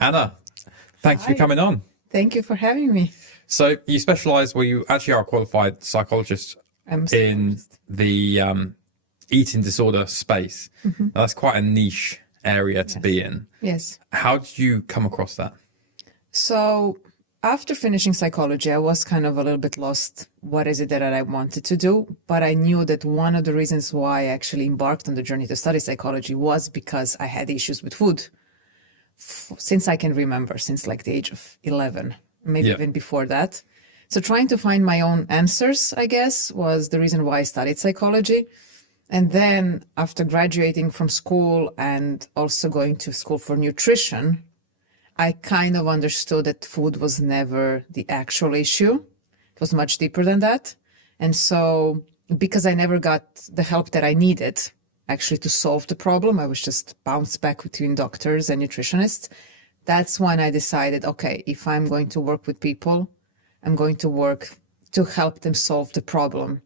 Anna, thanks for Hi, coming on. thank you for having me. So you specialize, well, you actually are a qualified psychologist I'm a in psychologist. the eating disorder space. Now, that's quite a niche area to Yes. be in. Yes. How did you come across that? So after finishing psychology, I was kind of a little bit lost. What is it that I wanted to do? But I knew that one of the reasons why I actually embarked on the journey to study psychology was because I had issues with food since I can remember, since like the age of 11, maybe Yeah. even before that. So trying to find my own answers, I guess, was the reason why I studied psychology. And then after graduating from school and also going to school for nutrition, I kind of understood that food was never the actual issue. It was much deeper than that. And so because I never got the help that I needed actually to solve the problem, I was just bounced back between doctors and nutritionists. That's when I decided, okay, if I'm going to work with people, I'm going to work to help them solve the problem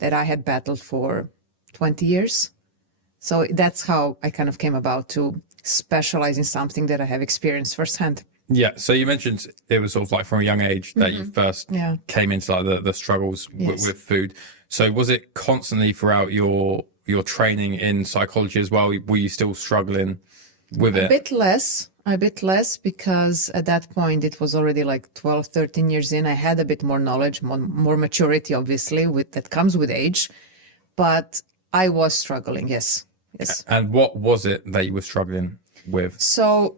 that I had battled for 20 years. So that's how I kind of came about to specialize in something that I have experienced firsthand. Yeah. So you mentioned it was sort of like from a young age that you first Yeah. came into like the struggles Yes. with food. So was it constantly throughout your training in psychology as well? Were you still struggling with A it? bit less because at that point it was already like 12, 13 years in. I had a bit more knowledge, more maturity, obviously, with that comes with age, but I was struggling. Yes. Yes. And what was it that you were struggling with? So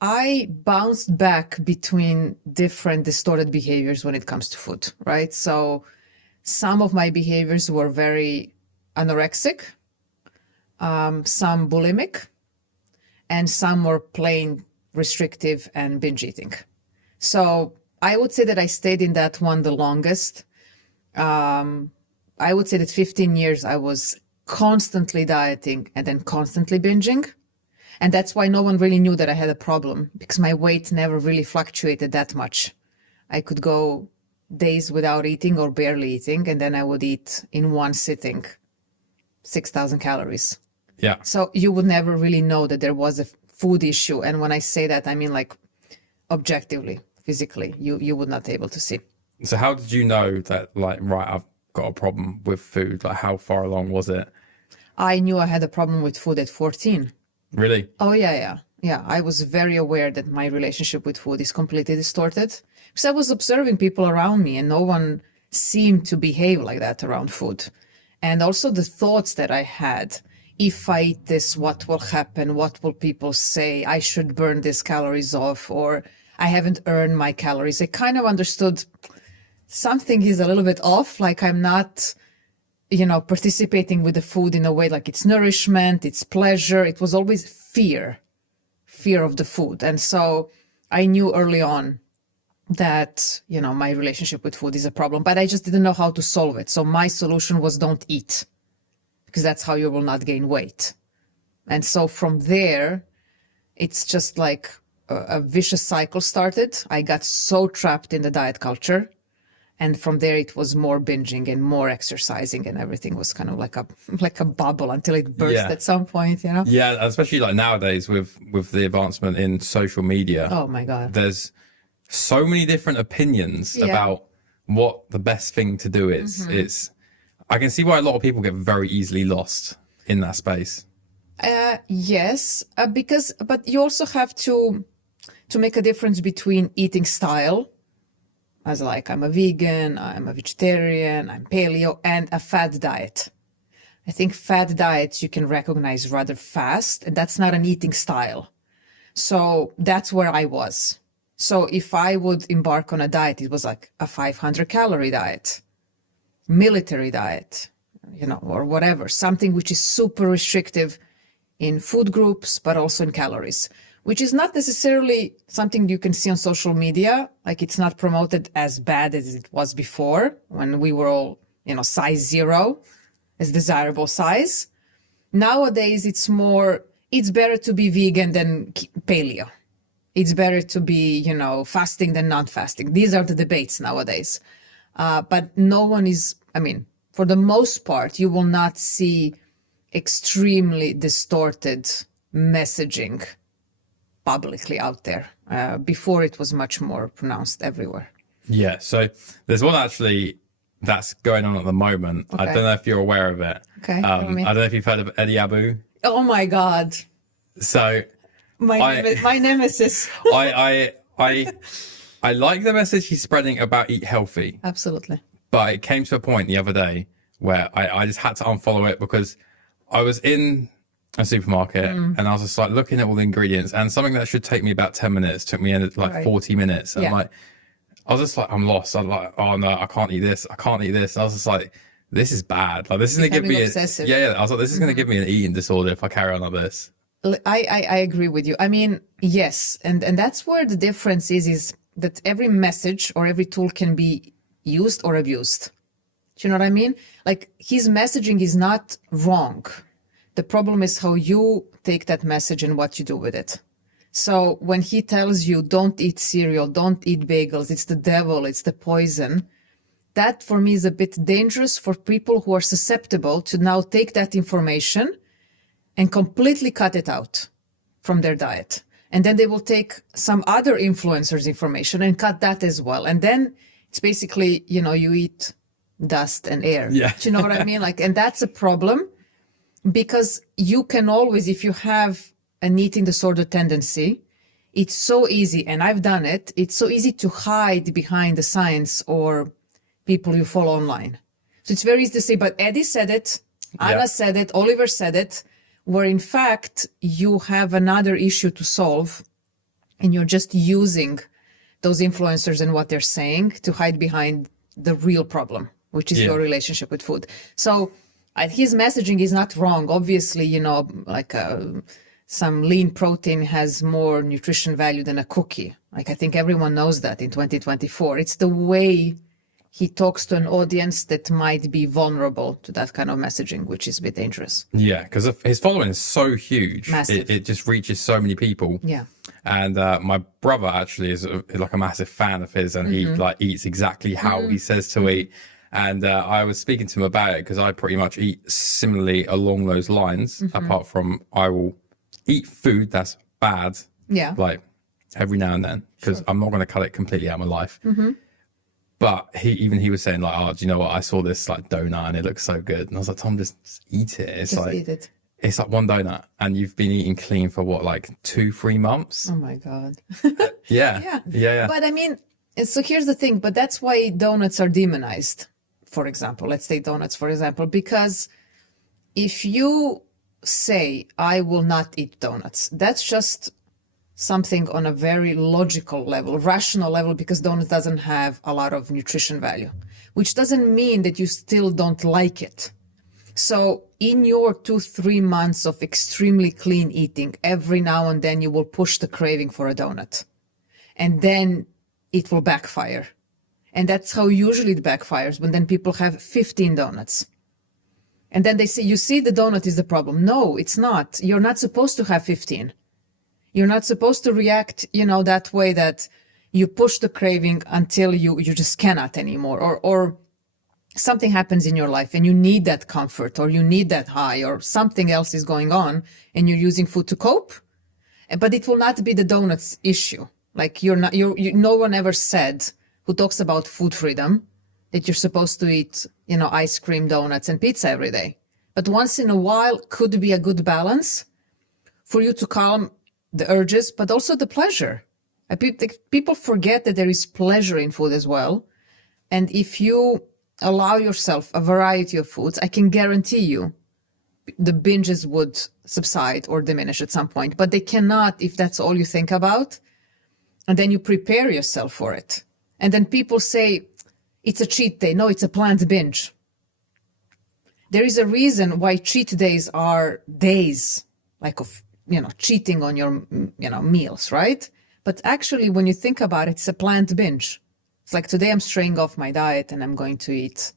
I bounced back between different distorted behaviors when it comes to food, right? So some of my behaviors were very anorexic, some bulimic, and some were plain restrictive and binge eating. So I would say that I stayed in that one the longest. I would say that 15 years I was constantly dieting and then constantly binging. And that's why no one really knew that I had a problem because my weight never really fluctuated that much. I could go days without eating or barely eating, and then I would eat in one sitting 6,000 calories. Yeah. So you would never really know that there was a food issue. And when I say that, I mean like objectively, physically, you would not be able to see. So how did you know that, like, right, I've got a problem with food? Like, how far along was it? I knew I had a problem with food at 14. Really? Oh, yeah, yeah. Yeah, I was very aware that my relationship with food is completely distorted because I was observing people around me and no one seemed to behave like that around food. And also the thoughts that I had, if I eat this, what will happen? What will people say? I should burn these calories off, or I haven't earned my calories. I kind of understood something is a little bit off, like I'm not participating with the food in a way like it's nourishment, it's pleasure. It was always fear of the food. And so I knew early on that, my relationship with food is a problem, but I just didn't know how to solve it. So my solution was don't eat because that's how you will not gain weight. And so from there, it's just like a vicious cycle started. I got so trapped in the diet culture. And from there, it was more binging and more exercising, and everything was kind of like a bubble until it burst Yeah. at some point. Yeah, especially like nowadays with the advancement in social media, Oh my God. there's so many different opinions Yeah. about what the best thing to do is. I can see why a lot of people get very easily lost in that space. Yes, but you also have to make a difference between eating style, as like I'm a vegan, I'm a vegetarian, I'm paleo, and a fad diet. I think fad diets you can recognize rather fast, and that's not an eating style. So that's where I was. So if I would embark on a diet, it was like a 500 calorie diet, military diet, or whatever, something which is super restrictive in food groups, but also in calories, which is not necessarily something you can see on social media. Like it's not promoted as bad as it was before when we were all, size 0 as desirable size. Nowadays, it's better to be vegan than paleo. It's better to be, fasting than not fasting. These are the debates nowadays. But no one is, for the most part, you will not see extremely distorted messaging publicly out there. Before it was much more pronounced everywhere. Yeah. So there's one actually that's going on at the moment. I don't know if you're aware of it. Okay. I don't know if you've heard of Eddie Abu. Oh my God. So my nemesis. I like the message he's spreading about eat healthy. Absolutely. But it came to a point the other day where I just had to unfollow it because I was in a supermarket and I was just like looking at all the ingredients, and something that should take me about 10 minutes took me like 40 minutes. And like, I was just like, I'm lost. I'm like, oh no, I can't eat this. I can't eat this. And I was just like, this is bad. Like, this is going to give me obsessive. I was like, this is going to give me an eating disorder if I carry on like this. I agree with you. I mean, yes. And that's where the difference is that every message or every tool can be used or abused. Do you know what I mean? Like, his messaging is not wrong. The problem is how you take that message and what you do with it. So when he tells you, don't eat cereal, don't eat bagels, it's the devil, it's the poison, that for me is a bit dangerous for people who are susceptible to now take that information and completely cut it out from their diet. And then they will take some other influencers' information and cut that as well. And then it's basically, you eat dust and air. Yeah. Do you know what I mean? Like, and that's a problem. Because you can always, if you have an eating disorder tendency, it's so easy, and I've done it, it's so easy to hide behind the science or people you follow online. So it's very easy to say, but Eddie said it, Anna said it, Oliver said it, where in fact you have another issue to solve, and you're just using those influencers and what they're saying to hide behind the real problem, which is your relationship with food. So his messaging is not wrong. Obviously, like some lean protein has more nutrition value than a cookie. Like, I think everyone knows that in 2024. It's the way he talks to an audience that might be vulnerable to that kind of messaging, which is a bit dangerous. Yeah, because his following is so huge. Massive. It just reaches so many people. Yeah. And my brother actually is like a massive fan of his, and he like eats exactly how he says to eat. And I was speaking to him about it because I pretty much eat similarly along those lines, apart from I will eat food that's bad, like every now and then, because I'm not going to cut it completely out of my life. But he was saying like, oh, do you know what? I saw this like donut and it looks so good. And I was like, Tom, just eat it. It's Just like, eat it. It's like one donut and you've been eating clean for what, like 2-3 months? Oh my God. Yeah. But I mean, so here's the thing, but that's why donuts are demonized. For example, let's take donuts, for example, because if you say, I will not eat donuts, that's just something on a very logical level, rational level, because donuts doesn't have a lot of nutrition value, which doesn't mean that you still don't like it. So in your 2-3 months of extremely clean eating, every now and then you will push the craving for a donut, and then it will backfire. And that's how usually it backfires, when then people have 15 donuts. And then they say, you see, the donut is the problem. No, it's not. You're not supposed to have 15. You're not supposed to react, that way, that you push the craving until you just cannot anymore. Or something happens in your life and you need that comfort, or you need that high, or something else is going on and you're using food to cope. But it will not be the donuts issue. Like, no one ever said, who talks about food freedom, that you're supposed to eat, ice cream, donuts, and pizza every day. But once in a while could be a good balance for you to calm the urges, but also the pleasure. People forget that there is pleasure in food as well. And if you allow yourself a variety of foods, I can guarantee you the binges would subside or diminish at some point. But they cannot if that's all you think about. And then you prepare yourself for it. And then people say, it's a cheat day. No, it's a planned binge. There is a reason why cheat days are days, like of, cheating on your, meals, right? But actually, when you think about it, it's a planned binge. It's like, today I'm straying off my diet and I'm going to eat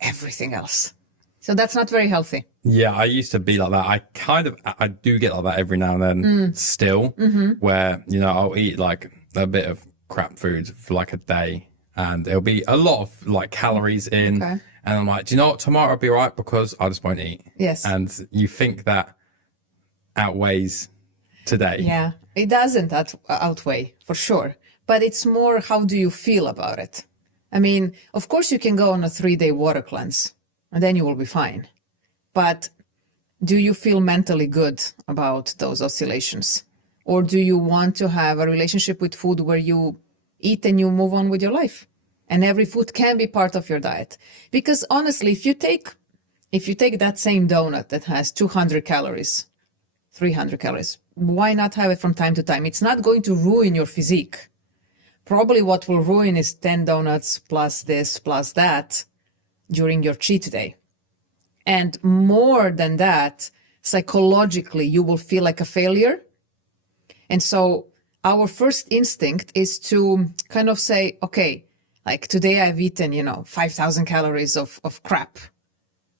everything else. So that's not very healthy. Yeah, I used to be like that. I do get like that every now and then still, where, I'll eat like a bit of crap food for like a day and there'll be a lot of like calories in. Okay. And I'm like, do you know what? Tomorrow I'll be all right because I just won't eat. Yes. And you think that outweighs today. Yeah. It doesn't outweigh, for sure. But it's more, how do you feel about it? I mean, of course you can go on a 3-day water cleanse and then you will be fine. But do you feel mentally good about those oscillations? Or do you want to have a relationship with food where you eat and you move on with your life? And every food can be part of your diet. Because honestly, if you take that same donut that has 200 calories, 300 calories, why not have it from time to time? It's not going to ruin your physique. Probably what will ruin is 10 donuts plus this plus that during your cheat day. And more than that, psychologically, you will feel like a failure. And so our first instinct is to kind of say, okay, like today I've eaten, 5,000 calories of crap.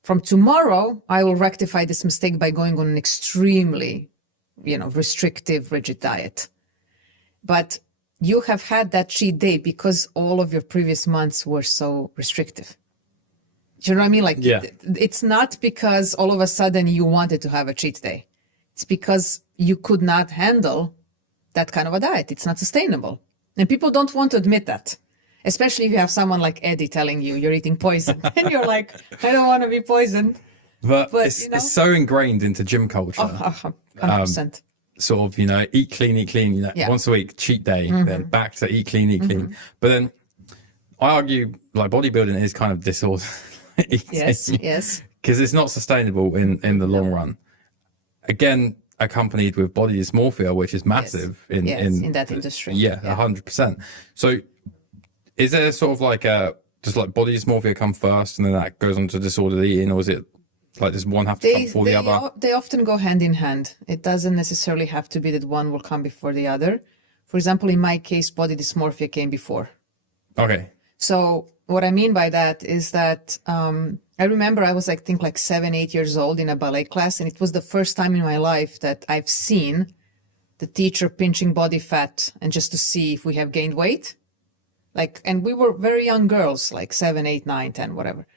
From tomorrow, I will rectify this mistake by going on an extremely, restrictive, rigid diet. But you have had that cheat day because all of your previous months were so restrictive. Do you know what I mean? Like, yeah. It's not because all of a sudden you wanted to have a cheat day. It's because you could not handle that kind of a diet. It's not sustainable. And people don't want to admit that. Especially if you have someone like Eddie telling you you're eating poison. And you're like, I don't want to be poisoned. But it's so ingrained into gym culture. 100%. Sort of, eat clean, once a week, cheat day, then back to eat clean. But then I argue like bodybuilding is kind of disorder eating. Yes. Because it's not sustainable in the long run. Again, accompanied with body dysmorphia, which is massive in that industry. Yeah, 100%. So is there sort of like does like body dysmorphia come first and then that goes on to disordered eating, or is it like does one have to come before the other? They often go hand in hand. It doesn't necessarily have to be that one will come before the other. For example, in my case, body dysmorphia came before. Okay. So what I mean by that is that I remember I was, I think, like 7, 8 years old in a ballet class, and it was the first time in my life that I've seen the teacher pinching body fat and just to see if we have gained weight. And we were very young girls, like 7, 8, 9, 10, whatever,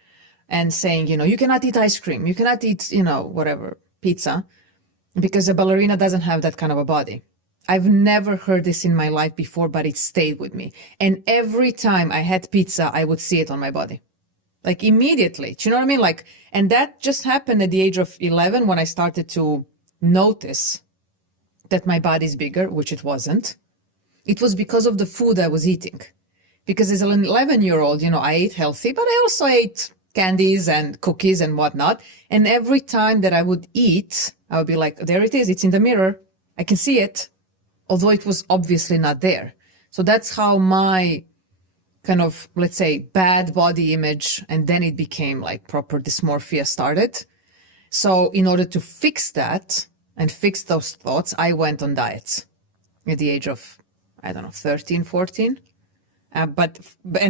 and saying, you cannot eat ice cream, you cannot eat, whatever, pizza, because a ballerina doesn't have that kind of a body. I've never heard this in my life before, but it stayed with me. And every time I had pizza, I would see it on my body. Like immediately. Do you know what I mean? And that just happened at the age of 11 when I started to notice that my body's bigger, which it wasn't. It was because of the food I was eating. Because as an 11-year-old, I ate healthy, but I also ate candies and cookies and whatnot. And every time that I would eat, I would be like, there it is. It's in the mirror. I can see it. Although it was obviously not there. So that's how my kind of, let's say, bad body image, and then it became like proper dysmorphia started. So in order to fix that and fix those thoughts, I went on diets at the age of, 13, 14. And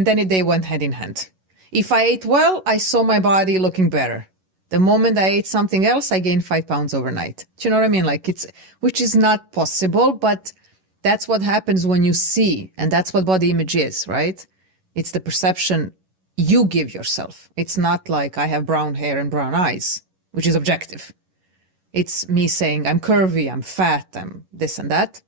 then they went hand in hand. If I ate well, I saw my body looking better. The moment I ate something else, I gained 5 pounds overnight. Do you know what I mean? Which is not possible, but that's what happens when you see, and that's what body image is, right? It's the perception you give yourself. It's not like I have brown hair and brown eyes, which is objective. It's me saying I'm curvy, I'm fat, I'm this and that.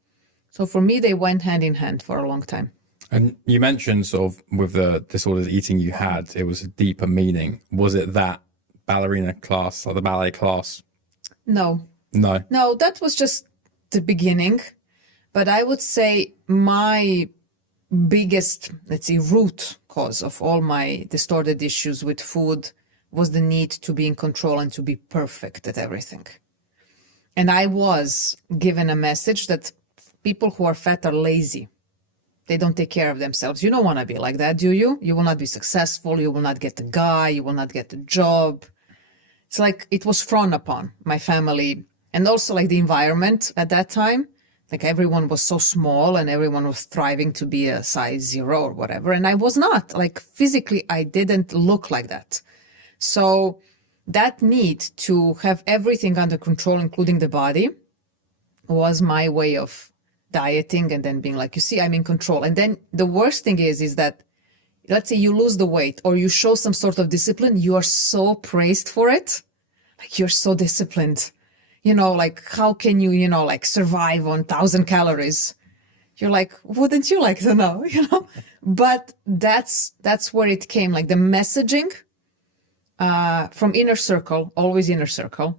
So for me, they went hand in hand for a long time. And you mentioned sort of with the disordered eating you had, it was a deeper meaning. Was it that ballerina class or the ballet class? No, No, that was just the beginning. But I would say my biggest, let's say, root cause of all my distorted issues with food was the need to be in control and to be perfect at everything. And I was given a message that people who are fat are lazy. They don't take care of themselves. You don't want to be like that, do you? You will not be successful. You will not get the guy. You will not get the job. It's like it was frowned upon, my family, and also like the environment at that time. Like everyone was so small and everyone was striving to be a size 0 or whatever. And I was not. Like physically, I didn't look like that. So that need to have everything under control, including the body, was my way of dieting and then being like, you see, I'm in control. And then the worst thing is that, let's say you lose the weight or you show some sort of discipline, you are so praised for it. Like you're so disciplined. like, how can you, like survive on 1,000 calories? You're like, wouldn't you like to know, But that's where it came, like the messaging from inner circle, always inner circle.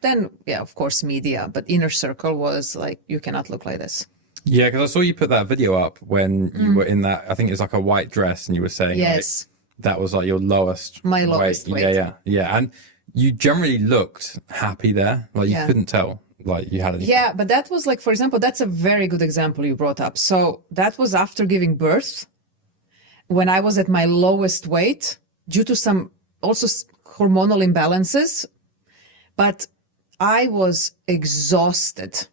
Then, yeah, of course, media, but inner circle was like, you cannot look like this. Yeah, because I saw you put that video up when you were in that, I think it was like a white dress, and you were saying Yes. that was like your lowest My lowest weight. Yeah. And you generally looked happy there. Like you couldn't tell like you had anything. Yeah, but that was like, for example, that's a very good example you brought up. So that was after giving birth, when I was at my lowest weight due to some also hormonal imbalances, but I was exhausted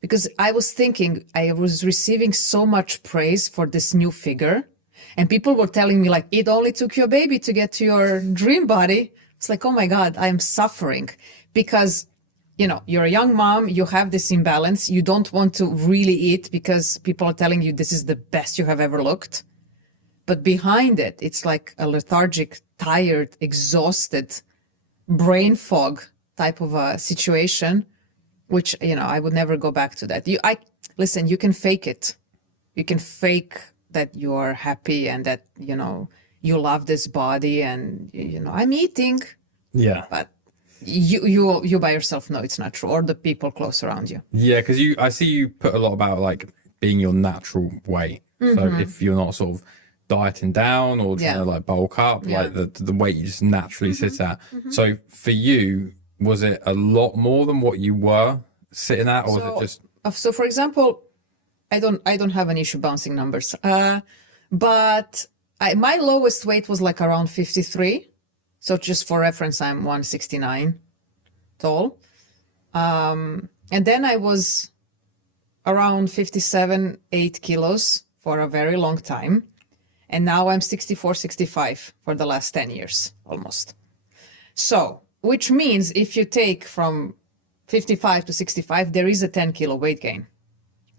because I was thinking I was receiving so much praise for this new figure. And people were telling me like, it only took you a baby to get to your dream body. It's like, oh my God, I'm suffering because, you're a young mom, you have this imbalance. You don't want to really eat because people are telling you this is the best you have ever looked. But behind it, it's like a lethargic, tired, exhausted, brain fog type of a situation, which, I would never go back to that. Listen, you can fake it. You can fake that you are happy and that, you love this body and, I'm eating. Yeah. But you by yourself know it's not true, or the people close around you. Yeah, because I see you put a lot about like being your natural weight. So if you're not sort of dieting down or trying to like bulk up, like the weight you just naturally sit at. So for you, was it a lot more than what you were sitting at, or was it just? So for example, I don't have an issue bouncing numbers, but my lowest weight was like around 53. So just for reference, I'm 169 tall. And then I was around 57, 8 kilos for a very long time. And now I'm 64, 65 for the last 10 years, almost. So, which means if you take from 55 to 65, there is a 10 kilo weight gain.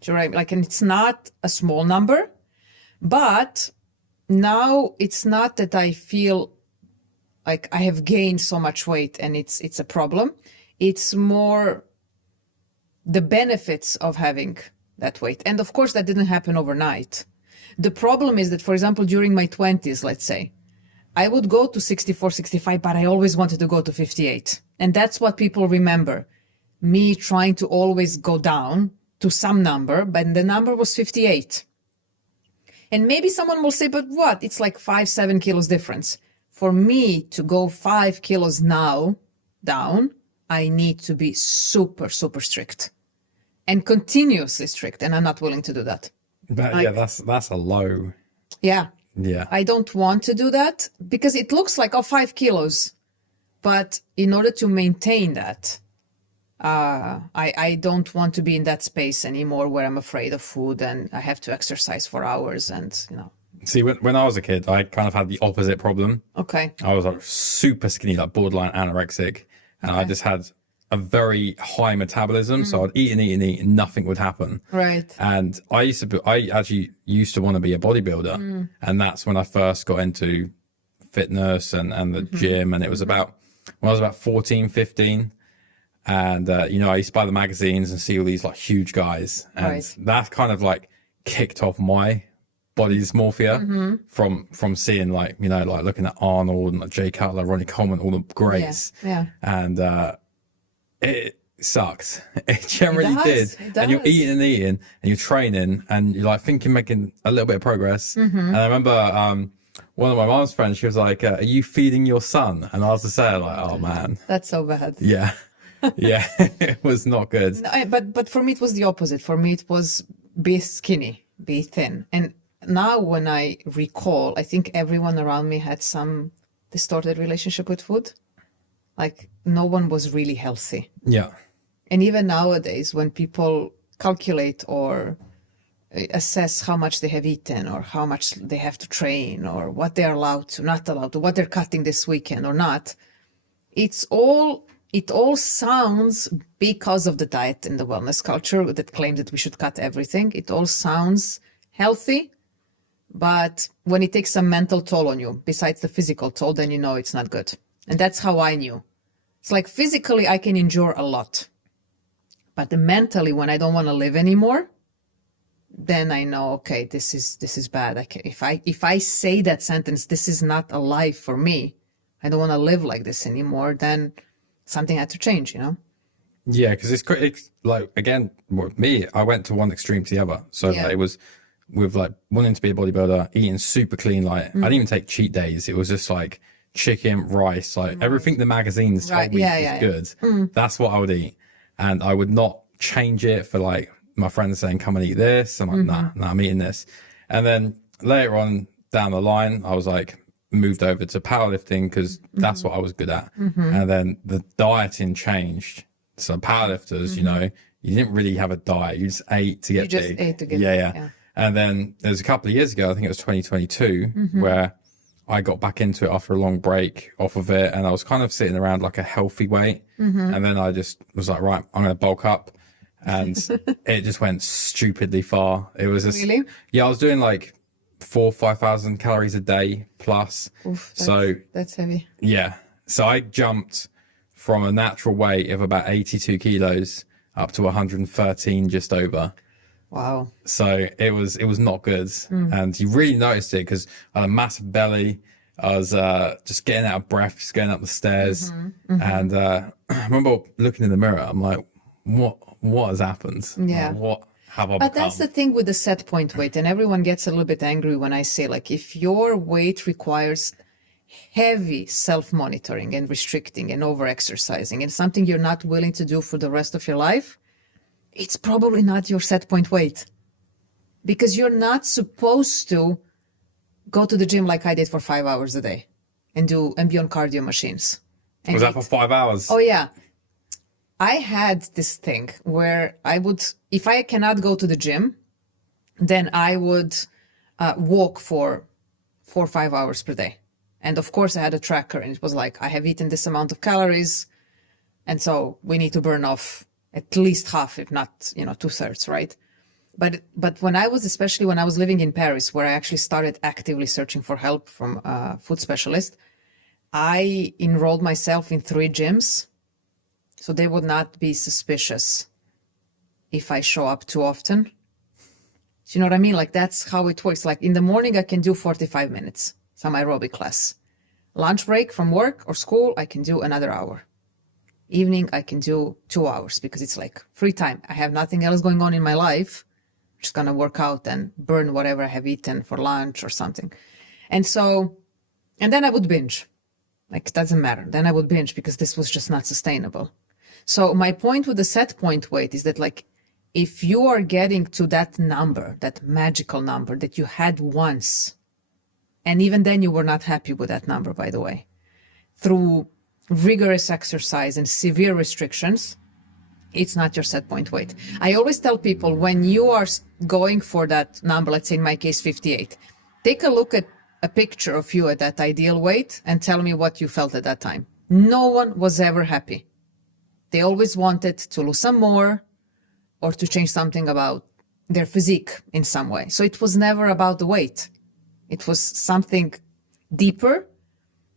Right? Like, and it's not a small number, but now it's not that I feel like I have gained so much weight and it's a problem. It's more the benefits of having that weight. And of course, that didn't happen overnight. The problem is that, for example, during my 20s, let's say, I would go to 64, 65, but I always wanted to go to 58. And that's what people remember. Me trying to always go down to some number, but the number was 58. And maybe someone will say, but what? It's like 5-7 kilos difference. For me to go 5 kilos now down, I need to be super, super strict and continuously strict. And I'm not willing to do that. But yeah, that's a low. Yeah. Yeah. I don't want to do that because it looks like, 5 kilos. But in order to maintain that, I don't want to be in that space anymore where I'm afraid of food and I have to exercise for hours and, See, when I was a kid, I kind of had the opposite problem. Okay. I was like super skinny, like borderline anorexic. And I just had a very high metabolism. So I'd eat and eat and eat and nothing would happen. Right. And I actually used to want to be a bodybuilder. And that's when I first got into fitness and the gym. And it was when I was about 14, 15. And, I used to buy the magazines and see all these like huge guys. And that kind of like kicked off my body dysmorphia from seeing like, like looking at Arnold and like Jay Cutler, Ronnie Coleman, all the greats. Yeah. And, it sucks. It generally did. It And you're does. eating and eating and you're training and you're like thinking, making a little bit of progress. And I remember, one of my mom's friends, she was like, are you feeding your son? And I was just saying like, oh man. That's so bad. Yeah. Yeah. It was not good. No, but for me, it was the opposite. For me, it was be skinny, be thin. And now when I recall, I think everyone around me had some distorted relationship with food. Like no one was really healthy. Yeah. And even nowadays, when people calculate or assess how much they have eaten or how much they have to train or what they're allowed to, not allowed to, what they're cutting this weekend or not, it all sounds, because of the diet and the wellness culture that claims that we should cut everything, it all sounds healthy. But when it takes a mental toll on you, besides the physical toll, then it's not good. And that's how I knew. It's like physically I can endure a lot, but mentally when I don't want to live anymore, then I know, okay, this is bad. If I say that sentence, this is not a life for me, I don't want to live like this anymore, then something had to change, you know? Yeah, because it's like, again, with me, I went to one extreme to the other. So Yeah. like, it was with like wanting to be a bodybuilder, eating super clean. Like I didn't even take cheat days. It was just like chicken, rice, like everything the magazines told me was good. That's what I would eat. And I would not change it for like my friends saying, come and eat this. I'm like, nah, I'm eating this. And then later on down the line, I was like, moved over to powerlifting because that's what I was good at. And then the dieting changed. So powerlifters, you know, you didn't really have a diet. You just ate to get big. Ate to get yeah. And then there was a couple of years ago, I think it was 2022, where I got back into it after a long break off of it. And I was kind of sitting around like a healthy weight. And then I just was like, right, I'm going to bulk up. And it just went stupidly far. It was just, Really? yeah, I was doing like 4,000 to 5,000 calories a day plus. Oof, that's heavy. Yeah. So I jumped from a natural weight of about 82 kilos up to 113 just over. Wow. So it was not good. And you really noticed it because I had a massive belly. I was just getting out of breath, just going up the stairs. And I remember looking in the mirror, I'm like, what has happened? Yeah. Like, what have I But become? that's the thing with the set point weight, and everyone gets a little bit angry when I say, like, if your weight requires heavy self-monitoring and restricting and over-exercising and something you're not willing to do for the rest of your life, it's probably not your set point weight, because you're not supposed to go to the gym like I did for 5 hours a day and be on cardio machines. Was that for 5 hours? Oh yeah. I had this thing where I would, if I cannot go to the gym, then I would walk for 4 or 5 hours per day. And of course I had a tracker, and it was like, I have eaten this amount of calories. And so we need to burn off at least half, if not, 2/3, right? But especially when I was living in Paris, where I actually started actively searching for help from a food specialist, I enrolled myself in 3 gyms. So they would not be suspicious if I show up too often. Do you know what I mean? Like, that's how it works. Like, in the morning, I can do 45 minutes, some aerobic class. Lunch break from work or school, I can do another hour. Evening, I can do 2 hours because it's like free time. I have nothing else going on in my life. I'm just going to work out and burn whatever I have eaten for lunch or something. And then I would binge. Like, it doesn't matter. Then I would binge because this was just not sustainable. So my point with the set point weight is that, like, if you are getting to that number, that magical number that you had once, and even then you were not happy with that number, by the way, through rigorous exercise and severe restrictions, it's not your set point weight. I always tell people, when you are going for that number, let's say in my case 58, take a look at a picture of you at that ideal weight and tell me what you felt at that time. No one was ever happy. They always wanted to lose some more or to change something about their physique in some way. So it was never about the weight. It was something deeper,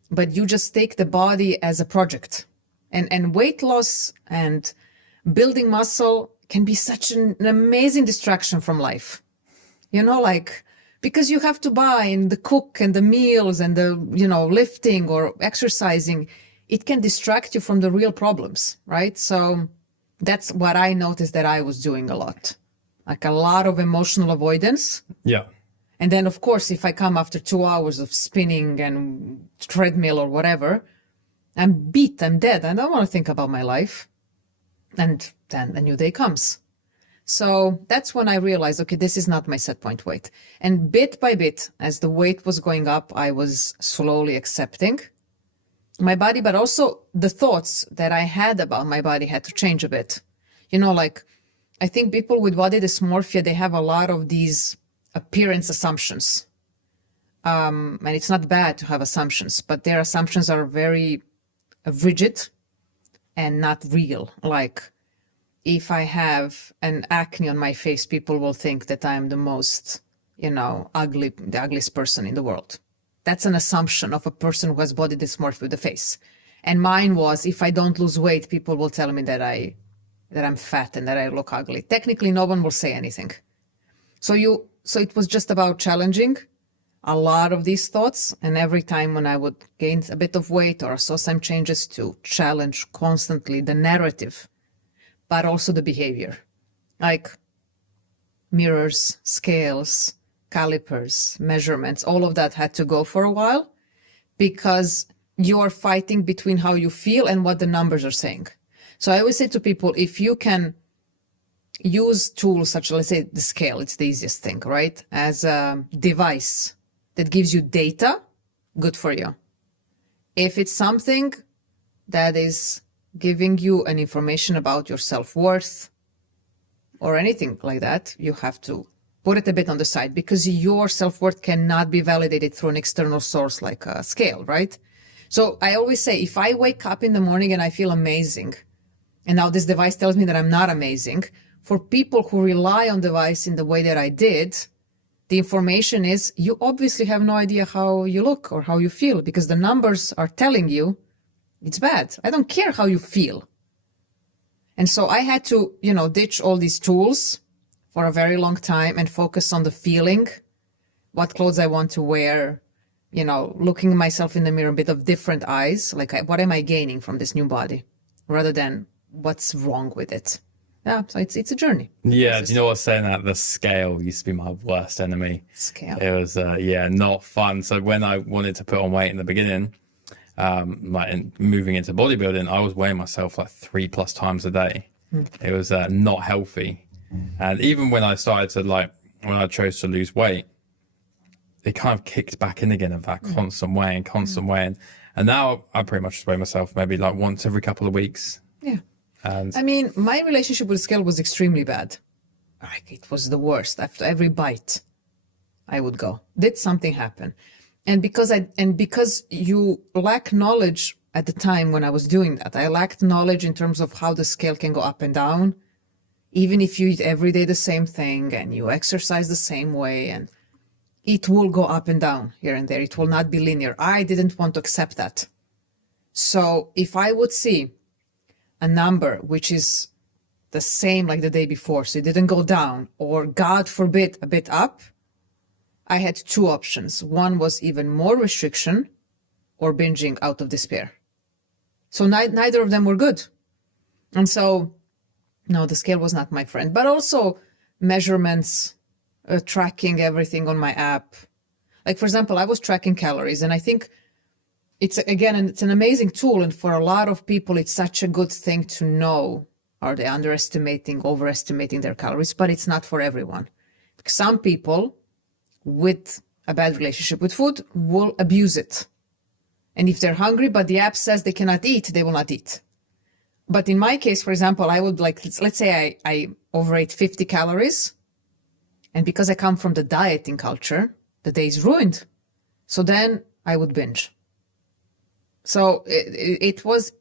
but you just take the body as a project. And weight loss and building muscle can be such an amazing distraction from life. Like, because you have to buy and the cook and the meals and the, lifting or exercising, it can distract you from the real problems, right? So that's what I noticed that I was doing a lot. Like, a lot of emotional avoidance. Yeah. And then, of course, if I come after 2 hours of spinning and treadmill or whatever, I'm beat, I'm dead. I don't want to think about my life. And then a new day comes. So that's when I realized, okay, this is not my set point weight. And bit by bit, as the weight was going up, I was slowly accepting my body, but also the thoughts that I had about my body had to change a bit. Like, I think people with body dysmorphia, they have a lot of these appearance assumptions. And it's not bad to have assumptions, but their assumptions are very rigid and not real. Like, if I have an acne on my face, people will think that I'm the most, the ugliest person in the world. That's an assumption of a person who has body dysmorphia with the face. And mine was, if I don't lose weight, people will tell me that I'm fat and that I look ugly. Technically, no one will say anything. So it was just about challenging a lot of these thoughts. And every time when I would gain a bit of weight or saw some changes, to challenge constantly the narrative, but also the behavior, like mirrors, scales, calipers, measurements, all of that had to go for a while, because you're fighting between how you feel and what the numbers are saying. So I always say to people, if you can use tools such as, let's say, the scale, it's the easiest thing, right? As a device that gives you data, good for you. If it's something that is giving you an information about your self-worth or anything like that, you have to put it a bit on the side, because your self-worth cannot be validated through an external source like a scale, right? So I always say, if I wake up in the morning and I feel amazing, and now this device tells me that I'm not amazing, for people who rely on device in the way that I did, the information is, you obviously have no idea how you look or how you feel, because the numbers are telling you it's bad. I don't care how you feel. And so I had to, ditch all these tools for a very long time and focus on the feeling, what clothes I want to wear, looking at myself in the mirror a bit of different eyes, like what am I gaining from this new body, rather than what's wrong with it. Yeah, so it's a journey. Yeah, do you know what I was saying? That the scale used to be my worst enemy. Scale. It was, not fun. So when I wanted to put on weight in the beginning, moving into bodybuilding, I was weighing myself like 3+ times a day. It was not healthy. And even when I started to when I chose to lose weight, it kind of kicked back in again of that constant weighing. And now I pretty much just weigh myself maybe like once every couple of weeks. Yeah. And I mean, my relationship with scale was extremely bad. Like, it was the worst. After every bite, I would go, did something happen? And because you lack knowledge at the time when I was doing that, I lacked knowledge in terms of how the scale can go up and down, even if you eat every day the same thing and you exercise the same way, and it will go up and down here and there. It will not be linear. I didn't want to accept that. So if I would see a number which is the same like the day before, so it didn't go down, or God forbid, a bit up, I had two options. One was even more restriction or binging out of despair. So neither of them were good. And so, no, the scale was not my friend. But also measurements, tracking everything on my app. Like, for example, I was tracking calories, and I think it's an amazing tool. And for a lot of people, it's such a good thing to know. Are they underestimating, overestimating their calories? But it's not for everyone. Some people with a bad relationship with food will abuse it. And if they're hungry, but the app says they cannot eat, they will not eat. But in my case, for example, I would let's say I overate 50 calories. And because I come from the dieting culture, the day is ruined. So then I would binge. So it was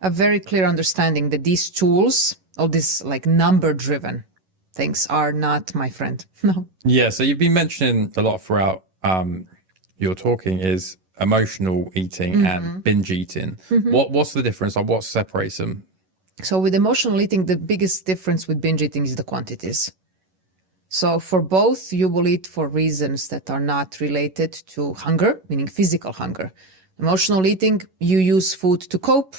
a very clear understanding that these tools, all these number-driven things, are not my friend. No. Yeah, so you've been mentioning a lot throughout your talking is emotional eating and binge eating. What's the difference, or what separates them? So with emotional eating, the biggest difference with binge eating is the quantities. So for both, you will eat for reasons that are not related to hunger, meaning physical hunger. Emotional eating, you use food to cope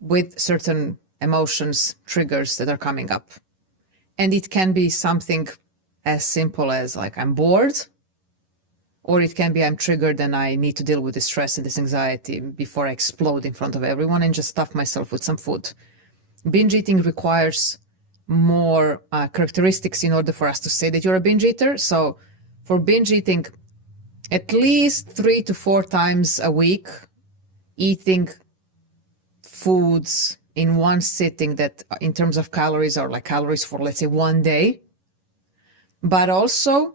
with certain emotions, triggers that are coming up. And it can be something as simple as I'm bored, or it can be I'm triggered and I need to deal with this stress and this anxiety before I explode in front of everyone and just stuff myself with some food. Binge eating requires more characteristics in order for us to say that you're a binge eater. So for binge eating, at least 3 to 4 times a week, eating foods in one sitting that in terms of calories are calories for, let's say, one day, but also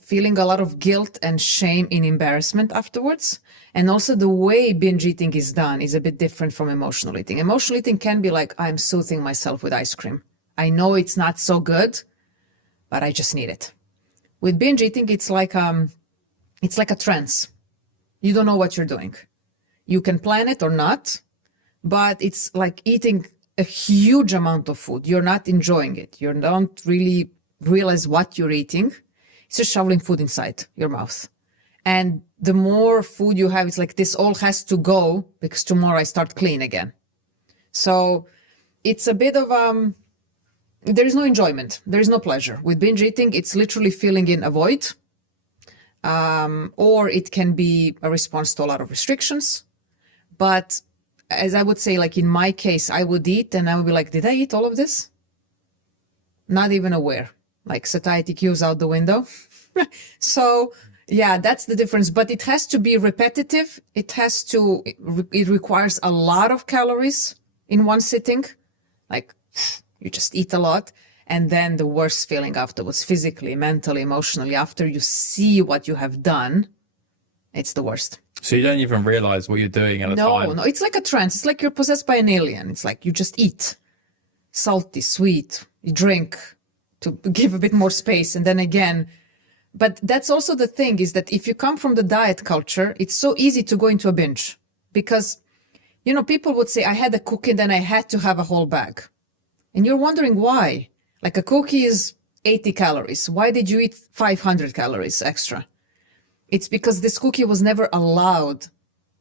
feeling a lot of guilt and shame and embarrassment afterwards. And also the way binge eating is done is a bit different from emotional eating. Emotional eating can be I'm soothing myself with ice cream. I know it's not so good, but I just need it. With binge eating, it's like a trance. You don't know what you're doing. You can plan it or not, but it's like eating a huge amount of food. You're not enjoying it. You don't really realize what you're eating. It's just shoveling food inside your mouth. And the more food you have, it's like this all has to go because tomorrow I start clean again. So it's a bit of, there is no enjoyment. There is no pleasure. With binge eating, it's literally filling in a void. Or it can be a response to a lot of restrictions. But as I would say, like in my case, I would eat and I would be like, did I eat all of this? Not even aware. Like satiety cues out the window. So yeah, that's the difference. But it has to be repetitive. It requires a lot of calories in one sitting. Like you just eat a lot. And then the worst feeling afterwards, physically, mentally, emotionally, after you see what you have done, it's the worst. So you don't even realize what you're doing at the time? No, it's like a trance. It's like you're possessed by an alien. It's like you just eat salty, sweet, you drink to give a bit more space. And then again, but that's also the thing is that if you come from the diet culture, it's so easy to go into a binge because, you know, people would say, I had a cookie and then I had to have a whole bag. And you're wondering why. Like a cookie is 80 calories. Why did you eat 500 calories extra? It's because this cookie was never allowed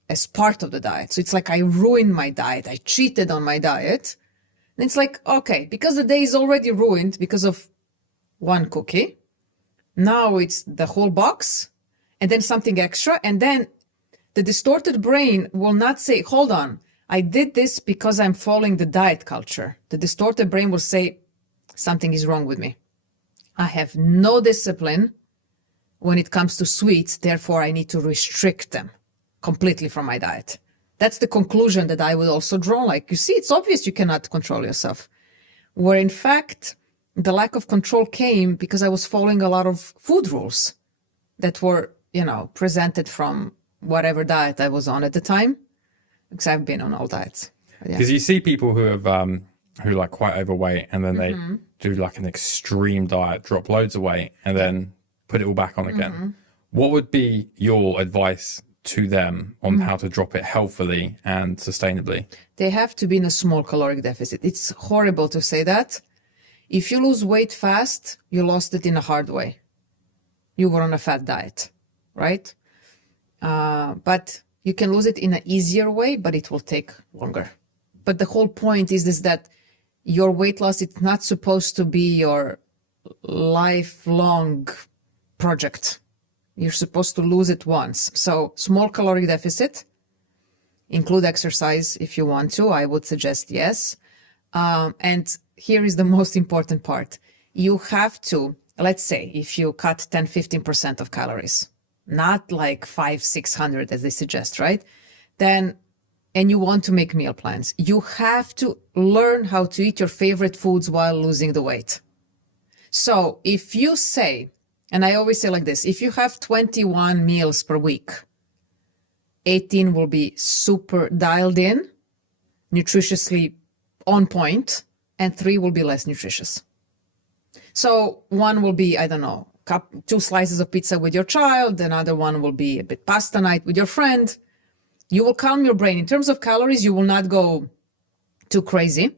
as part of the diet. So it's like I ruined my diet. I cheated on my diet. And it's like, okay, because the day is already ruined because of one cookie. Now it's the whole box and then something extra. And then the distorted brain will not say, hold on, I did this because I'm following the diet culture. The distorted brain will say, something is wrong with me. I have no discipline when it comes to sweets, therefore I need to restrict them completely from my diet. That's the conclusion that I would also draw. Like, you see, it's obvious you cannot control yourself. Where in fact, the lack of control came because I was following a lot of food rules that were, you know, presented from whatever diet I was on at the time, because I've been on all diets. Because you see people who have, who like quite overweight and then they do like an extreme diet, drop loads of weight and then put it all back on again. What would be your advice to them on how to drop it healthily and sustainably? They have to be in a small caloric deficit. It's horrible to say that. If you lose weight fast, you lost it in a hard way. You were on a fat diet, right? But you can lose it in an easier way, but it will take longer. But the whole point is this, that your weight loss, it's not supposed to be your lifelong project. You're supposed to lose it once. So small caloric deficit, include exercise if you want to. I would suggest yes. And here is the most important part. You have to, let's say, if you cut 10, 15% of calories, not like 500, 600 as they suggest, right? Then, and you want to make meal plans, you have to learn how to eat your favorite foods while losing the weight. So if you say, and I always say like this, if you have 21 meals per week, 18 will be super dialed in, nutritiously on point, and 3 will be less nutritious. So one will be, I don't know, 2 slices of pizza with your child, another one will be a bit pasta night with your friend. You will calm your brain. In terms of calories, you will not go too crazy,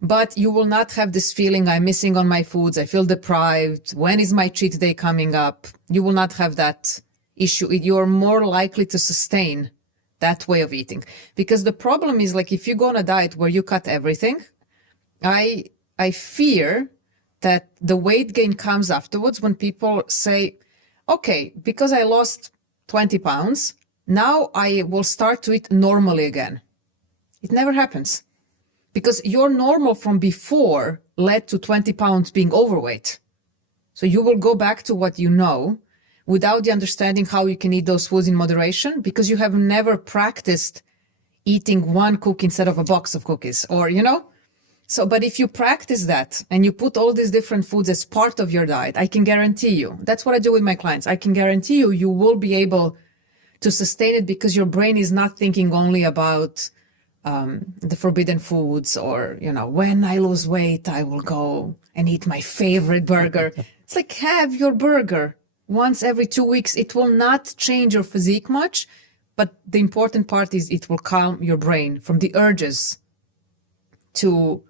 but you will not have this feeling, I'm missing on my foods, I feel deprived, when is my cheat day coming up? You will not have that issue. You're more likely to sustain that way of eating. Because the problem is, like, if you go on a diet where you cut everything, I fear that the weight gain comes afterwards when people say, okay, because I lost 20 pounds, now I will start to eat normally again. It never happens. Because your normal from before led to 20 pounds being overweight. So you will go back to what you know without the understanding how you can eat those foods in moderation, because you have never practiced eating one cookie instead of a box of cookies, or, you know. So, but if you practice that and you put all these different foods as part of your diet, I can guarantee you, that's what I do with my clients. I can guarantee you, you will be able to sustain it, because your brain is not thinking only about the forbidden foods, or, you know, when I lose weight, I will go and eat my favorite burger. It's like, have your burger once every 2 weeks. It will not change your physique much, but the important part is it will calm your brain from the urges to,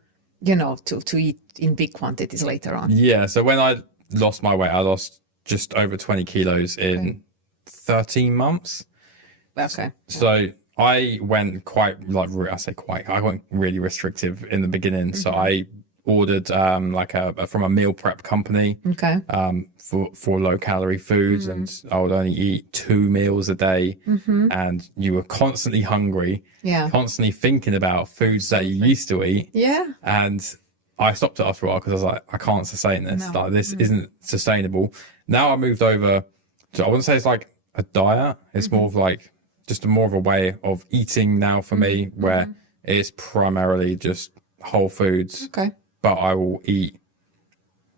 to eat in big quantities later on. Yeah. So when I lost my weight, I lost just over 20 kilos in 13 months. Okay. So I went I went really restrictive in the beginning. So I ordered from a meal prep company Okay. for low calorie foods, and I would only eat 2 meals a day, and you were constantly hungry, constantly thinking about foods that you used to eat. Yeah. And I stopped it after a while because I was like, I can't sustain this. Like, this isn't sustainable. Now I moved over to, I wouldn't say it's like a diet. It's more of like just more of a way of eating now for me, where it's primarily just whole foods. Okay. But I will eat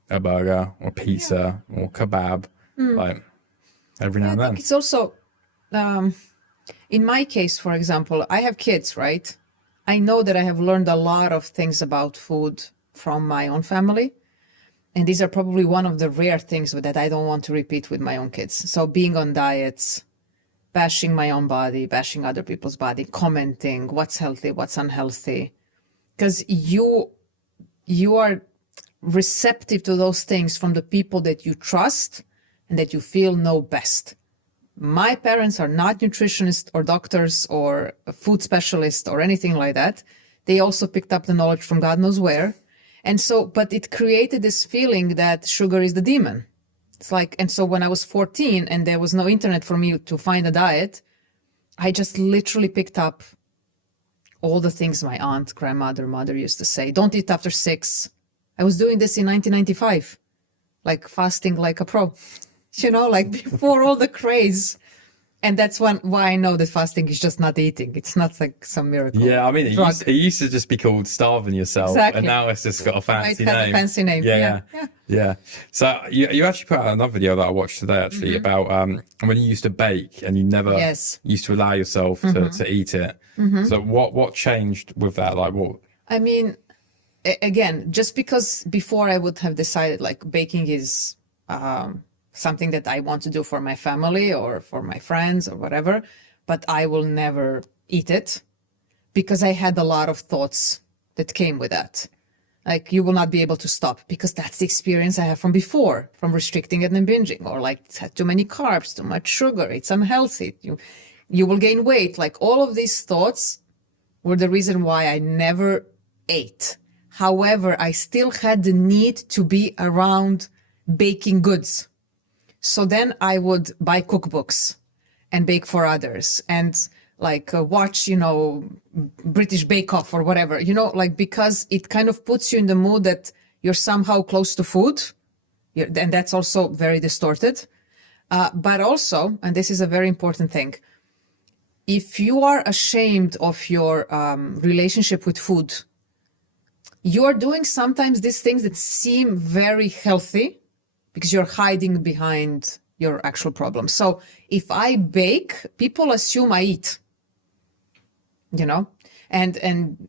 a burger or pizza or kebab like every now and I then. think it's also, in my case, for example, I have kids, right? I know that I have learned a lot of things about food from my own family. And these are probably one of the rare things that I don't want to repeat with my own kids. So being on diets, bashing my own body, bashing other people's body, commenting what's healthy, what's unhealthy. Because you are receptive to those things from the people that you trust and that you feel know best. My parents are not nutritionists or doctors or food specialists or anything like that. They also picked up the knowledge from God knows where. And so, but it created this feeling that sugar is the demon. It's like, and so when I was 14 and there was no internet for me to find a diet, I just literally picked up all the things my aunt, grandmother, mother used to say. Don't eat after 6. I was doing this in 1995, like fasting like a pro, like before all the craze. And that's why I know that fasting is just not eating. It's not like some miracle. Yeah, I mean, it used to just be called starving yourself. Exactly. And now it's just got a fancy name. It has a fancy name. Yeah. So you actually put out another video that I watched today, actually, about when you used to bake and you never used to allow yourself to eat it. So what changed with that? Like what? I mean, again, just because before I would have decided like baking is something that I want to do for my family or for my friends or whatever, but I will never eat it because I had a lot of thoughts that came with that. Like, you will not be able to stop because that's the experience I have from before, from restricting it and binging, or like it's had too many carbs, too much sugar, it's unhealthy, you will gain weight. Like, all of these thoughts were the reason why I never ate. However, I still had the need to be around baking goods. So then I would buy cookbooks and bake for others and like watch, British Bake Off or whatever, like, because it kind of puts you in the mood that you're somehow close to food. And that's also very distorted. But also, and this is a very important thing, if you are ashamed of your relationship with food, you are doing sometimes these things that seem very healthy because you're hiding behind your actual problem. So if I bake, people assume I eat, and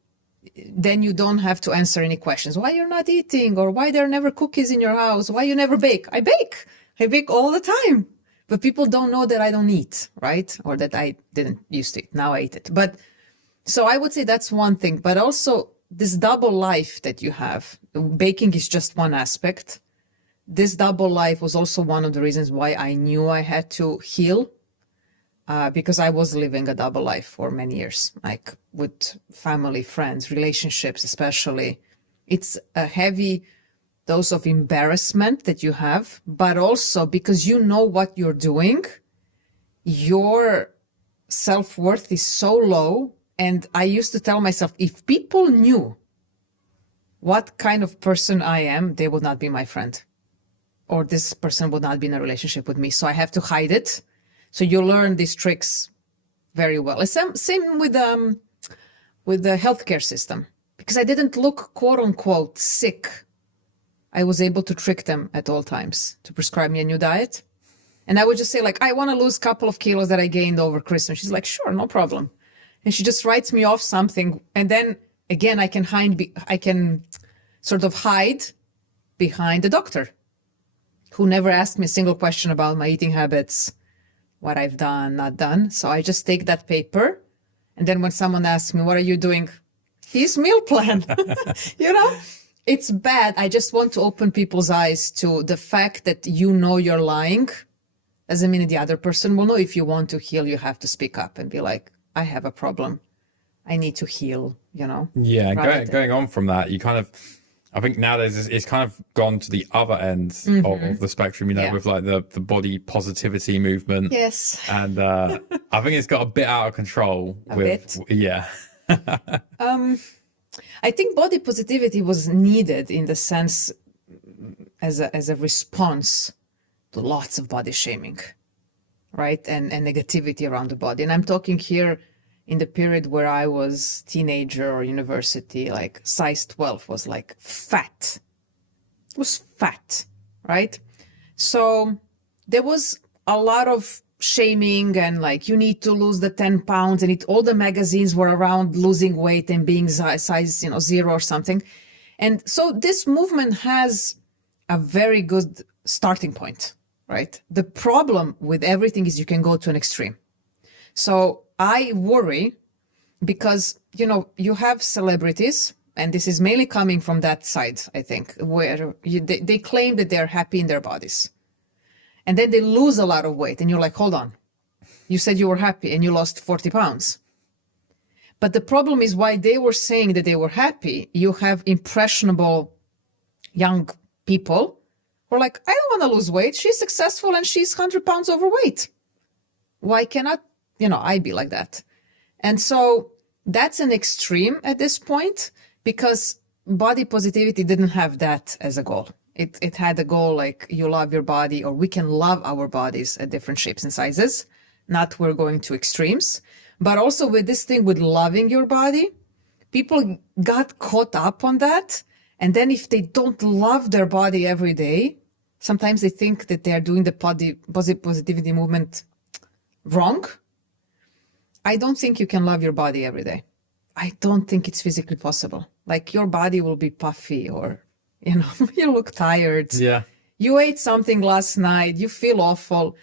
then you don't have to answer any questions. Why you're not eating, or why there are never cookies in your house? Why you never bake? I bake all the time. But people don't know that I don't eat, right? Or that I didn't used to eat. Now I eat it. But so I would say that's one thing, but also this double life that you have. Baking is just one aspect. This double life was also one of the reasons why I knew I had to heal, because I was living a double life for many years, like with family, friends, relationships, especially. It's a heavy dose of embarrassment that you have, but also because you know what you're doing, your self-worth is so low. And I used to tell myself, if people knew what kind of person I am, they would not be my friend. Or this person would not be in a relationship with me. So I have to hide it. So you learn these tricks very well. It's same with the healthcare system. Because I didn't look, quote unquote, sick, I was able to trick them at all times to prescribe me a new diet. And I would just say, like, I want to lose a couple of kilos that I gained over Christmas. She's like, sure, no problem. And she just writes me off something. And then again, I can sort of hide behind the doctor, who never asked me a single question about my eating habits, what I've done, not done. So I just take that paper. And then when someone asks me, what are you doing? His meal plan, you know, it's bad. I just want to open people's eyes to the fact that you know you're lying. Doesn't mean the other person will know. If you want to heal, you have to speak up and be like, I have a problem. I need to heal, you know? Yeah. Going on from that, you kind of, I think nowadays it's kind of gone to the other end of the spectrum, you know, with like the body positivity movement. Yes. And I think it's got a bit out of control. Yeah. I think body positivity was needed in the sense as a response to lots of body shaming, right? And negativity around the body. And I'm talking here in the period where I was teenager or university, like size 12 was like fat. It was fat, right? So there was a lot of shaming and like, you need to lose the 10 pounds, and all the magazines were around losing weight and being size, 0 or something. And so this movement has a very good starting point, right? The problem with everything is you can go to an extreme. So I worry because, you have celebrities, and this is mainly coming from that side, I think, where they claim that they're happy in their bodies. And then they lose a lot of weight. And you're like, hold on. You said you were happy and you lost 40 pounds. But the problem is, why they were saying that they were happy, you have impressionable young people who are like, I don't want to lose weight. She's successful and she's 100 pounds overweight. Why cannot, I be like that? And so that's an extreme at this point, because body positivity didn't have that as a goal. It had a goal like, you love your body, or we can love our bodies at different shapes and sizes. Not we're going to extremes. But also with this thing with loving your body, people got caught up on that. And then if they don't love their body every day, sometimes they think that they are doing the positivity movement wrong. I don't think you can love your body every day. I don't think it's physically possible. Like, your body will be puffy, or, you look tired. Yeah. You ate something last night, you feel awful.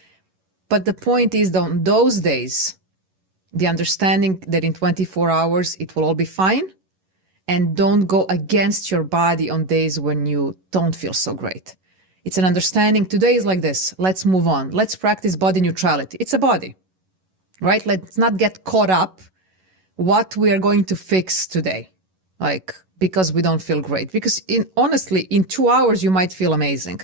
But the point is, on those days, the understanding that in 24 hours, it will all be fine. And don't go against your body on days when you don't feel so great. It's an understanding. Today is like this. Let's move on. Let's practice body neutrality. It's a body, right? Let's not get caught up what we are going to fix today, like, because we don't feel great. Because honestly, in 2 hours, you might feel amazing.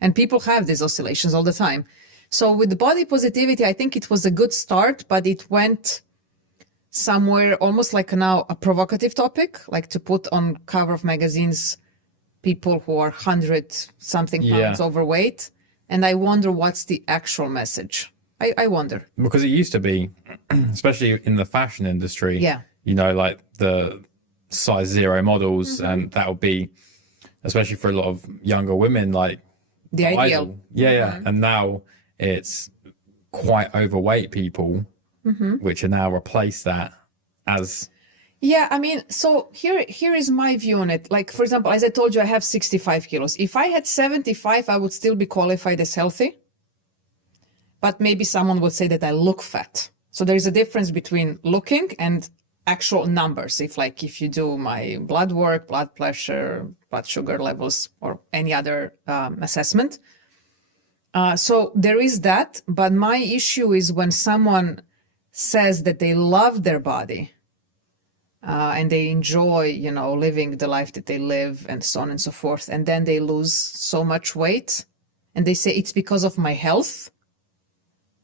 And people have these oscillations all the time. So with the body positivity, I think it was a good start, but it went somewhere almost like now a provocative topic, like to put on cover of magazines people who are 100 something pounds overweight. And I wonder what's the actual message. I wonder. Because it used to be, especially in the fashion industry, like the size 0 models, and that would be, especially for a lot of younger women, like the ideal. Yeah. And now it's quite overweight people, which are now replace that as... Yeah, I mean, so here is my view on it. Like, for example, as I told you, I have 65 kilos. If I had 75, I would still be qualified as healthy. But maybe someone would say that I look fat. So there is a difference between looking and actual numbers. If you do my blood work, blood pressure, blood sugar levels, or any other assessment. So there is that. But my issue is when someone says that they love their body, and they enjoy, living the life that they live, and so on and so forth. And then they lose so much weight and they say it's because of my health.